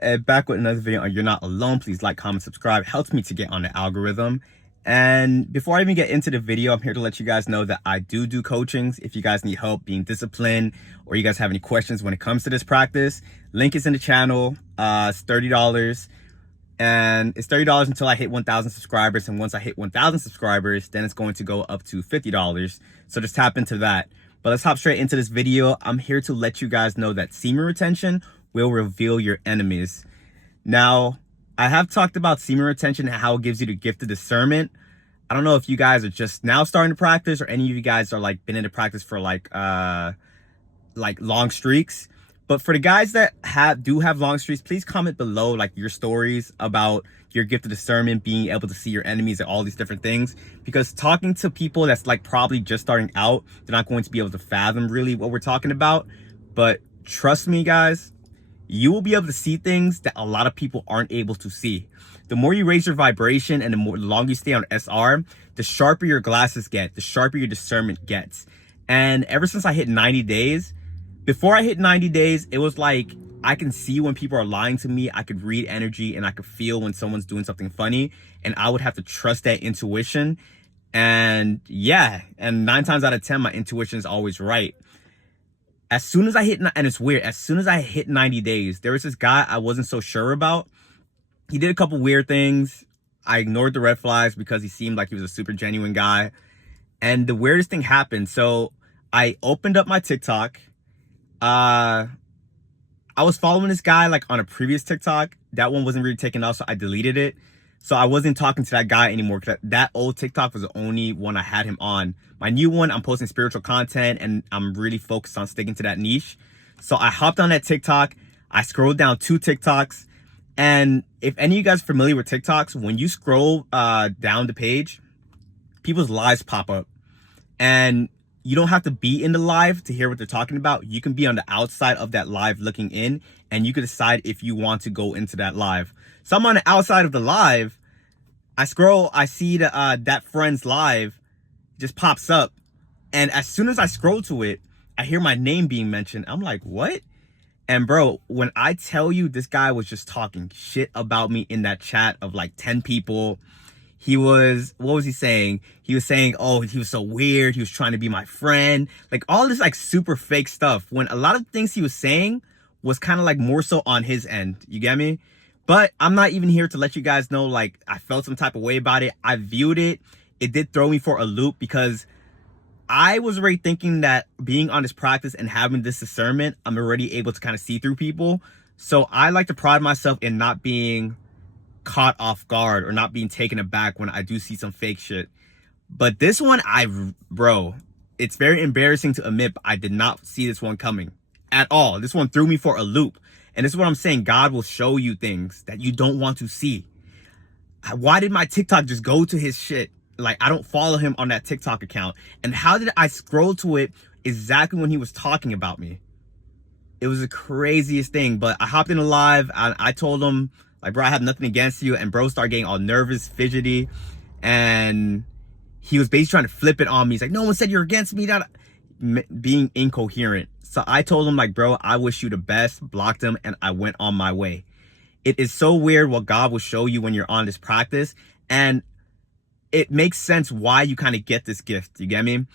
Back with another video on You're Not Alone. Please like, comment, subscribe. It helps me to get on the algorithm. And before I even get into the video, I'm here to let you guys know that I do coachings. If you guys need help being disciplined or you guys have any questions when it comes to this practice, link is in the channel. It's $30. And it's $30 until I hit 1,000 subscribers. And once I hit 1,000 subscribers, then it's going to go up to $50. So just tap into that. But let's hop straight into this video. I'm here to let you guys know that semen retention will reveal your enemies. Now, I have talked about semen retention and how it gives you the gift of discernment. I don't know if you guys are just now starting to practice or any of you guys are like been into practice for like long streaks. But for the guys that do have long streaks, please comment below like your stories about your gift of discernment, being able to see your enemies and all these different things. Because talking to people that's like probably just starting out, they're not going to be able to fathom really what we're talking about. But trust me, guys, you will be able to see things that a lot of people aren't able to see. The more you raise your vibration and the longer you stay on SR, the sharper your glasses get, the sharper your discernment gets. And ever since I hit 90 days, before I hit 90 days, it was like I can see when people are lying to me. I could read energy and I could feel when someone's doing something funny, and I would have to trust that intuition. And yeah, and 9 times out of 10, my intuition is always right. As soon as I hit, and it's weird, as soon as I hit 90 days, there was this guy I wasn't so sure about. He did a couple weird things. I ignored the red flags because he seemed like he was a super genuine guy. And the weirdest thing happened. So I opened up my TikTok. I was following this guy like on a previous TikTok. That one wasn't really taken off, so I deleted it. So I wasn't talking to that guy anymore. That old TikTok was the only one I had him on. My new one, I'm posting spiritual content and I'm really focused on sticking to that niche. So I hopped on that TikTok. I scrolled down 2 TikToks. And if any of you guys are familiar with TikToks, when you scroll down the page, people's lives pop up. And you don't have to be in the live to hear what they're talking about. You can be on the outside of that live looking in, and you can decide if you want to go into that live. So I'm on the outside of the live. I scroll, I see that friend's live just pops up. And as soon as I scroll to it, I hear my name being mentioned. I'm like, what? And bro, when I tell you this guy was just talking shit about me in that chat of like 10 people, what was he saying? He was saying, oh, he was so weird. He was trying to be my friend. Like all this like super fake stuff. When a lot of things he was saying was kind of like more so on his end. You get me? But I'm not even here to let you guys know like I felt some type of way about it. I viewed it. It did throw me for a loop because I was already thinking that being on this practice and having this discernment, I'm already able to kind of see through people. So I like to pride myself in not being caught off guard or not being taken aback when I do see some fake shit. But this one, bro, it's very embarrassing to admit, but I did not see this one coming at all. This one threw me for a loop. And this is what I'm saying. God will show you things that you don't want to see. Why did my TikTok just go to his shit? Like, I don't follow him on that TikTok account. And how did I scroll to it exactly when he was talking about me? It was the craziest thing. But I hopped in a live. I told him, like, bro, I have nothing against you. And bro started getting all nervous, fidgety. And he was basically trying to flip it on me. He's like, no one said you're against me. That being incoherent. So I told him, like, bro, I wish you the best. Blocked him. And I went on my way. It is so weird what God will show you when you're on this practice. And it makes sense why you kind of get this gift. You get me?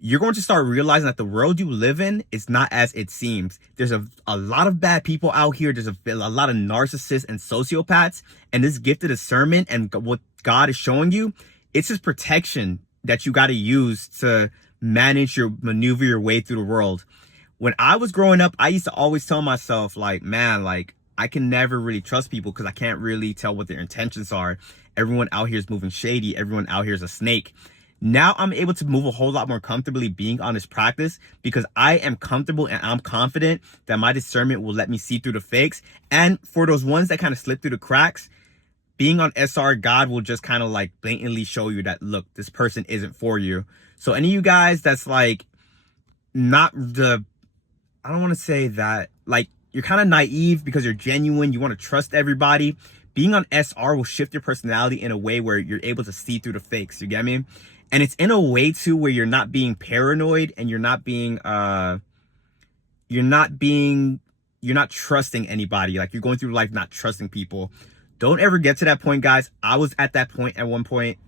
You're going to start realizing that the world you live in is not as it seems. There's a lot of bad people out here. There's a lot of narcissists and sociopaths. And this gift of discernment and what God is showing you, it's his protection that you got to use to maneuver your way through the world. When I was growing up, I used to always tell myself, like, man, like, I can never really trust people because I can't really tell what their intentions are. Everyone out here is moving shady. Everyone out here is a snake. Now I'm able to move a whole lot more comfortably being on this practice because I am comfortable and I'm confident that my discernment will let me see through the fakes. And for those ones that kind of slip through the cracks, being on SR, God will just kind of like blatantly show you that, look, this person isn't for you. So any of you guys that's like I don't want to say that, like, you're kind of naive because you're genuine. You want to trust everybody. Being on SR will shift your personality in a way where you're able to see through the fakes. You get me? And it's in a way too where you're not being paranoid and you're not being you're not trusting anybody. Like, you're going through life not trusting people. Don't ever get to that point, guys. I was at that point at one point,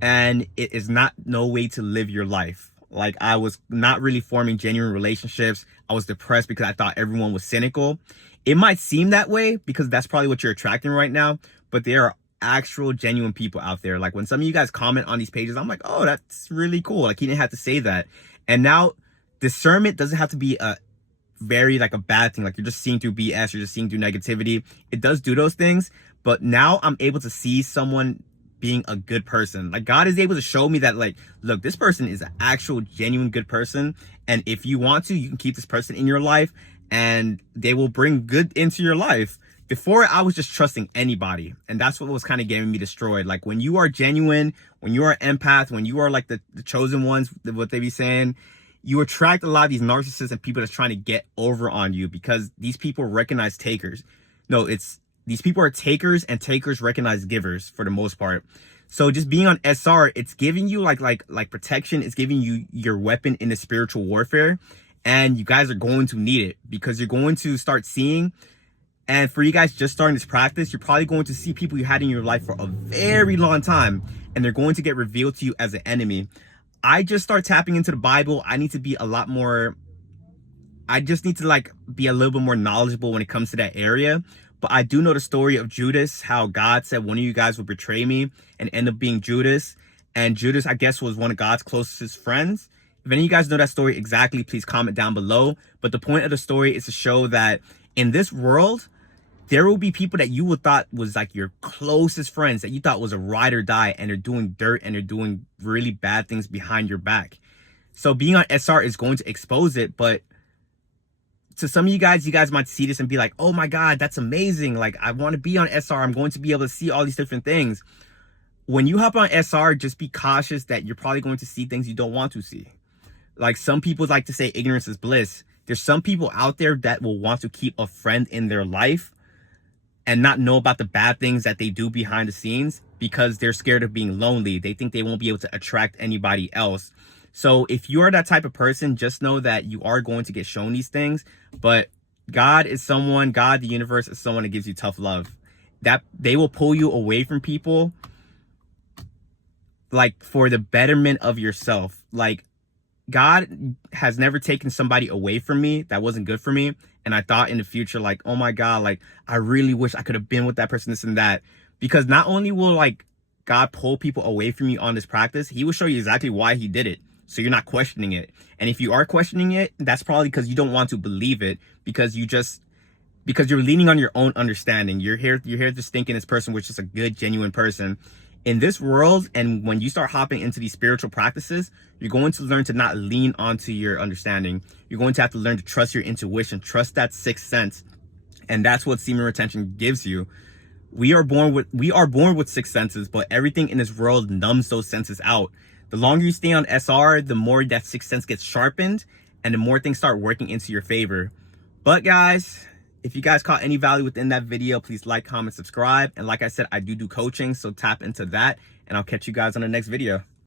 and it is not no way to live your life. Like, I was not really forming genuine relationships. I was depressed because I thought everyone was cynical. It might seem that way because that's probably what you're attracting right now, but there are actual genuine people out there. Like, when some of you guys comment on these pages, I'm like, oh, that's really cool. Like, he didn't have to say that. And now discernment doesn't have to be a very like a bad thing. Like, you're just seeing through BS, you're just seeing through negativity. It does do those things, but now I'm able to see someone being a good person. Like, God is able to show me that, like, look, this person is an actual genuine good person, and if you want to, you can keep this person in your life and they will bring good into your life. Before, I was just trusting anybody, and that's what was kind of getting me destroyed. Like, when you are genuine, when you are an empath, when you are like the chosen ones, what they be saying, you attract a lot of these narcissists and people that's trying to get over on you, because these people recognize takers. No, these people are takers, and takers recognize givers for the most part. So just being on SR, it's giving you like protection. It's giving you your weapon in the spiritual warfare, and you guys are going to need it, because you're going to start seeing. And for you guys just starting this practice, you're probably going to see people you had in your life for a very long time, and they're going to get revealed to you as an enemy. I just start tapping into the Bible. I need to be a lot more, I just need to like be a little bit more knowledgeable when it comes to that area. But I do know the story of Judas, how God said one of you guys will betray me, and end up being Judas. And Judas, I guess, was one of God's closest friends. If any of you guys know that story exactly, please comment down below. But the point of the story is to show that in this world, there will be people that you would thought was like your closest friends, that you thought was a ride or die, and they're doing dirt and they're doing really bad things behind your back. So being on SR is going to expose it. But to some of you guys might see this and be like, oh my God, that's amazing. Like, I want to be on SR. I'm going to be able to see all these different things. When you hop on SR, just be cautious that you're probably going to see things you don't want to see. Like, some people like to say ignorance is bliss. There's some people out there that will want to keep a friend in their life and not know about the bad things that they do behind the scenes, because they're scared of being lonely. They think they won't be able to attract anybody else. So if you are that type of person, just know that you are going to get shown these things. But God, the universe is someone that gives you tough love. That they will pull you away from people, like, for the betterment of yourself. Like, God has never taken somebody away from me that wasn't good for me. And I thought in the future, like, oh my God, like, I really wish I could have been with that person, this and that. Because not only will, like, God pull people away from you on this practice, he will show you exactly why he did it. So you're not questioning it. And if you are questioning it, that's probably because you don't want to believe it, because you're leaning on your own understanding. You're here just thinking this person was just a good, genuine person. In this world, and when you start hopping into these spiritual practices, you're going to learn to not lean onto your understanding. You're going to have to learn to trust your intuition, trust that sixth sense. And that's what semen retention gives you. We are born with six senses, but everything in this world numbs those senses out. The longer you stay on SR, the more that sixth sense gets sharpened, and the more things start working into your favor. But guys, if you guys caught any value within that video, please like, comment, subscribe. And like I said, I do coaching, so tap into that, and I'll catch you guys on the next video.